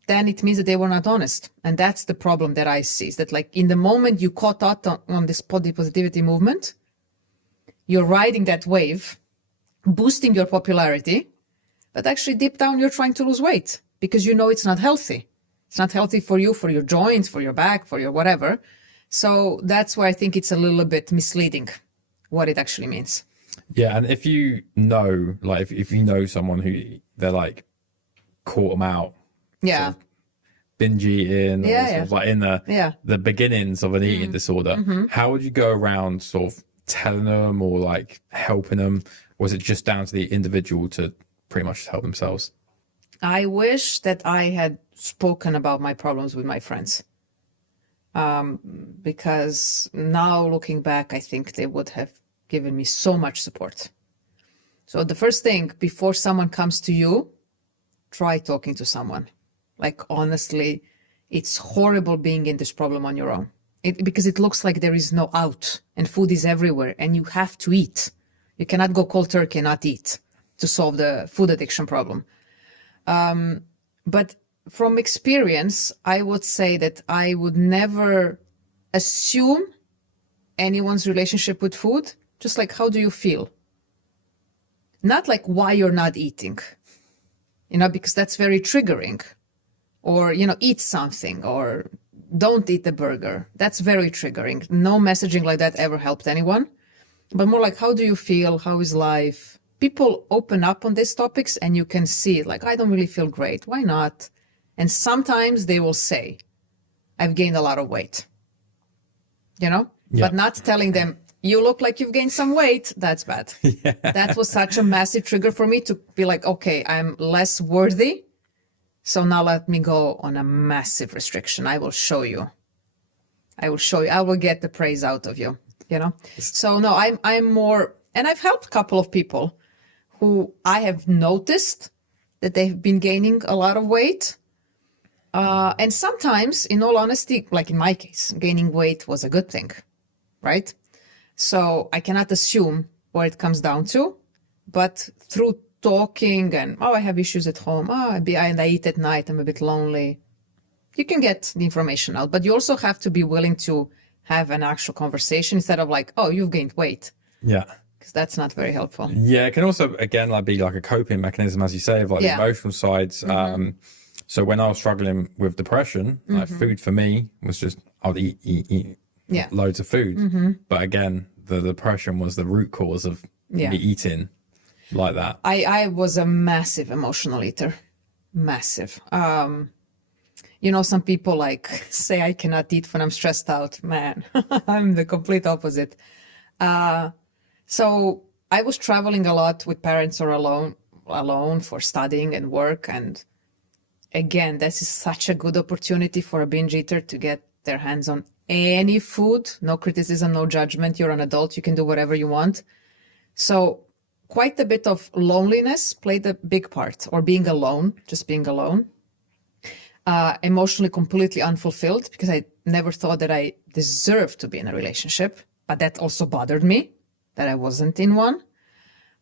Then it means that they were not honest. And that's the problem that I see, is that, like, in the moment you caught out on this body positivity movement, you're riding that wave, boosting your popularity, but actually deep down you're trying to lose weight because it's not healthy. It's not healthy for you, for your joints, for your back, for your whatever. So that's why I think it's a little bit misleading what it actually means. Yeah. And if you know, like, if you know someone who they're like caught them out, sort of binge eating, or sort of like in the beginnings of an eating disorder, how would you go around sort of telling them or like helping them? Or is it just down to the individual to pretty much help themselves? I wish that I had spoken about my problems with my friends. Because now looking back, I think they would have given me so much support. So the first thing, before someone comes to you, try talking to someone. Like, honestly, it's horrible being in this problem on your own. Because it looks like there is no out and food is everywhere and you have to eat. You cannot go cold turkey and not eat to solve the food addiction problem. But from experience, I would say that I would never assume anyone's relationship with food. Just like, how do you feel? Not like why you're not eating, because that's very triggering. Or, eat something, or don't eat the burger. That's very triggering. No messaging like that ever helped anyone. But more like, how do you feel? How is life? People open up on these topics and you can see, like, I don't really feel great. Why not? And sometimes they will say, I've gained a lot of weight, but not telling them, you look like you've gained some weight. That's bad. Yeah. That was such a massive trigger for me to be like, okay, I'm less worthy. So now let me go on a massive restriction. I will show you. I will get the praise out of you, So no, I'm more, and I've helped a couple of people who I have noticed that they've been gaining a lot of weight. And sometimes, in all honesty, like in my case, gaining weight was a good thing, right? So I cannot assume where it comes down to, but through talking and, I have issues at home, and I eat at night, I'm a bit lonely. You can get the information out, but you also have to be willing to have an actual conversation instead of like, you've gained weight. Yeah. Because that's not very helpful. Yeah, it can also, again, like be like a coping mechanism, as you say, of like the emotional sides. So when I was struggling with depression, like food for me was just, I'll eat loads of food. But again, the depression was the root cause of me eating like that. I was a massive emotional eater. Massive. Some people like say I cannot eat when I'm stressed out. Man, I'm the complete opposite. So I was traveling a lot with parents or alone for studying and work. And again, this is such a good opportunity for a binge eater to get their hands on any food. No criticism, no judgment. You're an adult. You can do whatever you want. So quite a bit of loneliness played a big part, or being alone, just being alone. Emotionally completely unfulfilled because I never thought that I deserved to be in a relationship, but that also bothered me that I wasn't in one.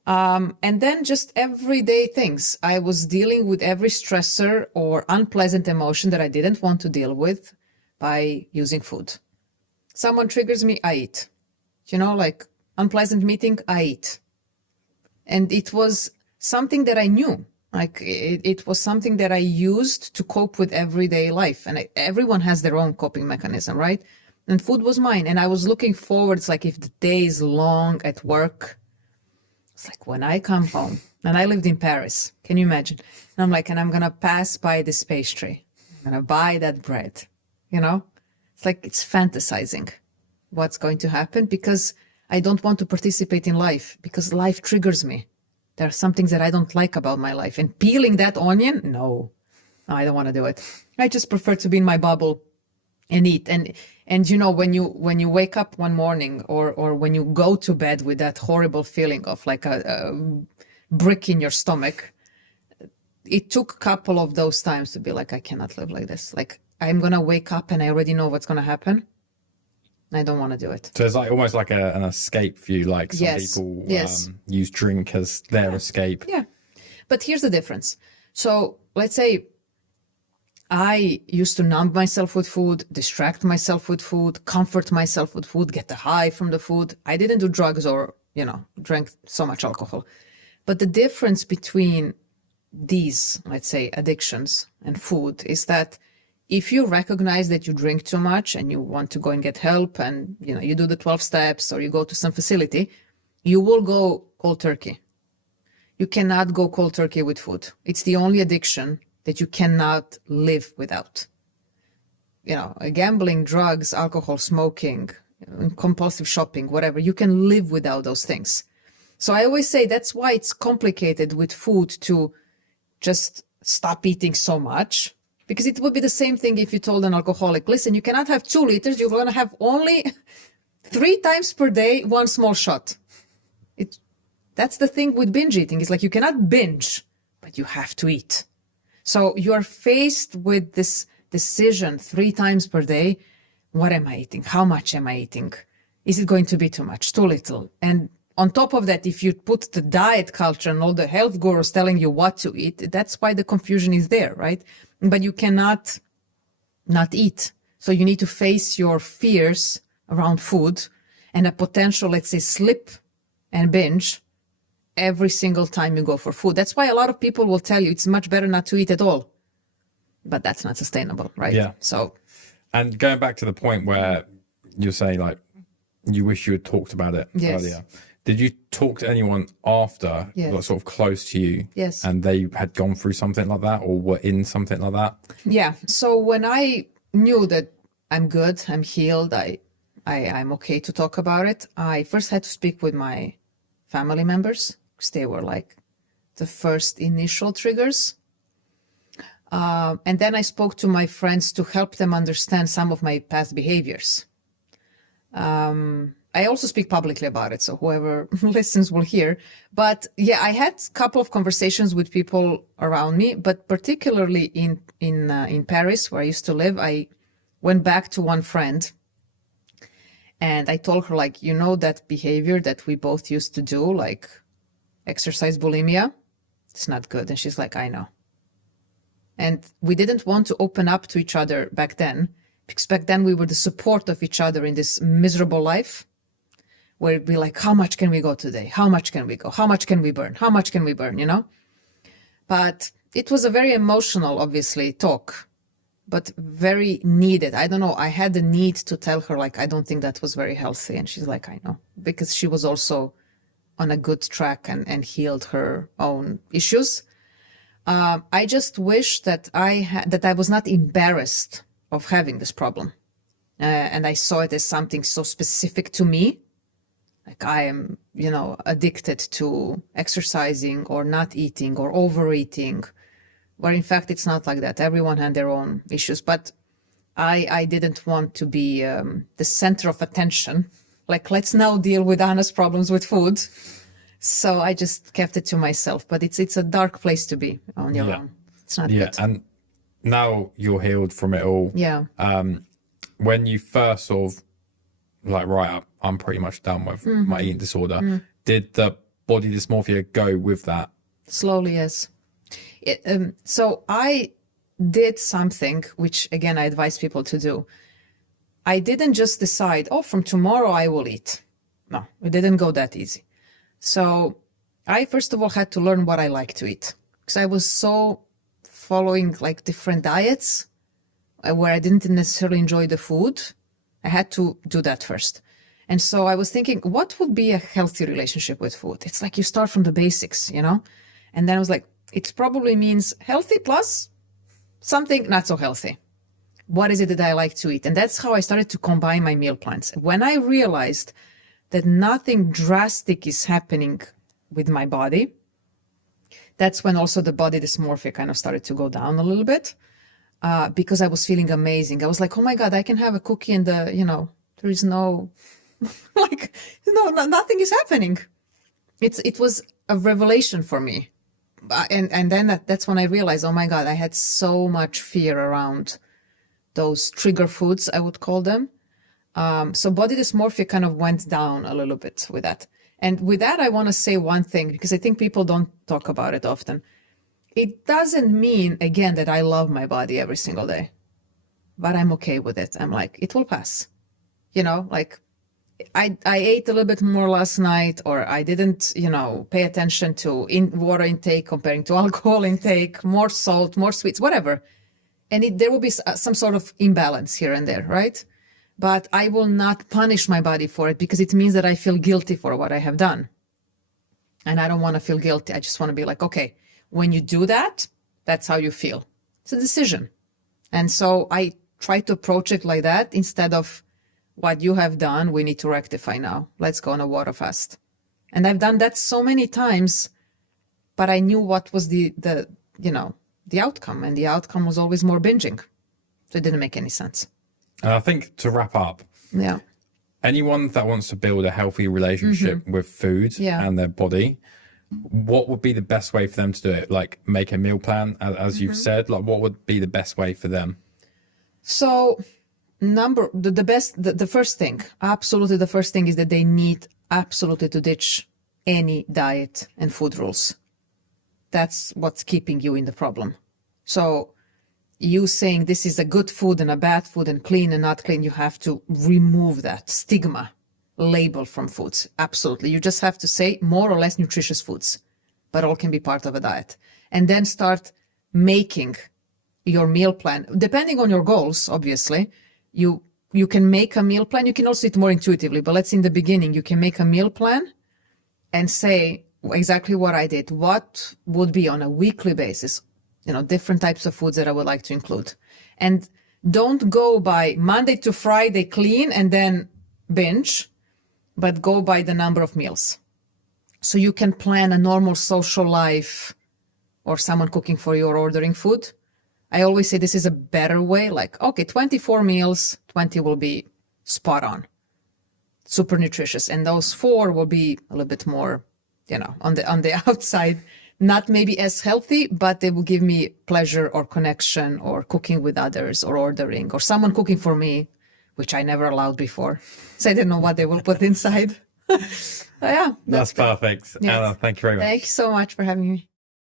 And then just everyday things. I was dealing with every stressor or unpleasant emotion that I didn't want to deal with by using food. Someone triggers me, I eat. Like unpleasant meeting, I eat. And it was something that I knew. Like it was something that I used to cope with everyday life. And everyone has their own coping mechanism, right? And food was mine. And I was looking forward. It's like if the day is long at work, it's like when I come home, and I lived in Paris. Can you imagine? And I'm like, and I'm going to pass by this pastry. I'm going to buy that bread. It's like it's fantasizing what's going to happen because I don't want to participate in life because life triggers me. There are some things that I don't like about my life. And peeling that onion, no, I don't want to do it. I just prefer to be in my bubble and eat. And when you wake up one morning or when you go to bed with that horrible feeling of like a brick in your stomach, it took a couple of those times to be like, I cannot live like this. Like I'm going to wake up and I already know what's going to happen. I don't want to do it. So it's like almost like an escape for you. Like some people use drink as their escape. Yeah. But here's the difference. So let's say I used to numb myself with food, distract myself with food, comfort myself with food, get the high from the food. I didn't do drugs or, drank so much alcohol. But the difference between these, let's say, addictions and food is that if you recognize that you drink too much and you want to go and get help and, you do the 12 steps or you go to some facility, you will go cold turkey. You cannot go cold turkey with food. It's the only addiction that you cannot live without. Gambling, drugs, alcohol, smoking, compulsive shopping, whatever, you can live without those things. So I always say that's why it's complicated with food to just stop eating so much. Because it would be the same thing if you told an alcoholic, listen, you cannot have 2 liters. You're going to have only 3 times per day, 1 small shot. That's the thing with binge eating. It's like you cannot binge, but you have to eat. So you are faced with this decision 3 times per day. What am I eating? How much am I eating? Is it going to be too much, too little? And on top of that, if you put the diet culture and all the health gurus telling you what to eat, that's why the confusion is there, right? But you cannot not eat. So you need to face your fears around food and a potential, let's say, slip and binge every single time you go for food. That's why a lot of people will tell you it's much better not to eat at all. But that's not sustainable, right? Yeah. So, and going back to the point where you say, like, you wish you had talked about it earlier. Did you talk to anyone after, like, sort of close to you, and they had gone through something like that or were in something like that? Yeah. So when I knew that I'm good, I'm healed, I'm okay to talk about it, I first had to speak with my family members because they were like the first initial triggers. And then I spoke to my friends to help them understand some of my past behaviors. I also speak publicly about it, so whoever listens will hear. But yeah, I had a couple of conversations with people around me, but particularly in Paris, where I used to live, I went back to one friend and I told her, like, you know, that behavior that we both used to do, like exercise bulimia, it's not good. And she's like, I know. And we didn't want to open up to each other back then, because back then we were the support of each other in this miserable life, where it'd be like, how much can we go today? How much can we go? How much can we burn? How much can we burn, you know? But it was a very emotional, obviously, talk, but very needed. I don't know. I had the need to tell her, like, I don't think that was very healthy. And she's like, I know, because she was also on a good track and healed her own issues. I just wish that I was not embarrassed of having this problem. And I saw it as something so specific to me. Like I am, you know, addicted to exercising or not eating or overeating, where in fact it's not like that. Everyone had their own issues, but I didn't want to be the center of attention. Like, let's now deal with Anna's problems with food. So I just kept it to myself. But it's a dark place to be on your own. It's not good. And now you're healed from it all. Yeah. When you first sort of like, right, I'm pretty much done with my eating disorder. Did the body dysmorphia go with that? Slowly, yes. So I did something which, again, I advise people to do. I didn't just decide, oh, from tomorrow I will eat. No, it didn't go that easy. So I, first of all, had to learn what I like to eat, because I was so following like different diets where I didn't necessarily enjoy the food. I had to do that first. And so I was thinking, what would be a healthy relationship with food? It's like you start from the basics, you know? And then I was like, it probably means healthy plus something not so healthy. What is it that I like to eat? And that's how I started to combine my meal plans. When I realized that nothing drastic is happening with my body, that's when also the body dysmorphia kind of started to go down a little bit, because I was feeling amazing. I was like, oh my God, I can have a cookie and there is no, like, nothing is happening. It was a revelation for me. And then that's when I realized, oh my God, I had so much fear around those trigger foods, I would call them. So body dysmorphia kind of went down a little bit with that. And with that, I want to say one thing, because I think people don't talk about it often. It doesn't mean, again, that I love my body every single day, but I'm okay with it. I'm like, it will pass. You know, like I ate a little bit more last night, or I didn't, pay attention to water intake comparing to alcohol intake, more salt, more sweets, whatever. And there will be some sort of imbalance here and there, right? But I will not punish my body for it, because it means that I feel guilty for what I have done. And I don't want to feel guilty. I just want to be like, okay, when you do that, that's how you feel. It's a decision. And so I try to approach it like that, instead of what you have done, we need to rectify now. Let's go on a water fast. And I've done that so many times, but I knew what was the the outcome. And the outcome was always more binging. So it didn't make any sense. And I think to wrap up, Yeah. anyone that wants to build a healthy relationship with food and their body, what would be the best way for them to do it? Like make a meal plan, as you've said, like what would be the best way for them? So the first thing, absolutely the first thing is that they need absolutely to ditch any diet and food rules. That's what's keeping you in the problem. So you saying this is a good food and a bad food and clean and not clean, you have to remove that stigma label from foods. Absolutely. You just have to say more or less nutritious foods, but all can be part of a diet. And then start making your meal plan. Depending on your goals, obviously, you can make a meal plan. You can also eat more intuitively, but let's say in the beginning, you can make a meal plan and say exactly what I did. What would be on a weekly basis, different types of foods that I would like to include. And don't go by Monday to Friday clean and then binge, but go by the number of meals. So you can plan a normal social life or someone cooking for you or ordering food. I always say this is a better way, like, okay, 24 meals, 20 will be spot on, super nutritious. And those 4 will be a little bit more, on the outside, not maybe as healthy, but they will give me pleasure or connection or cooking with others or ordering or someone cooking for me, which I never allowed before. So I didn't know what they will put inside. Yeah. That's perfect. Yes. Anna, thank you very much. Thank you so much for having me.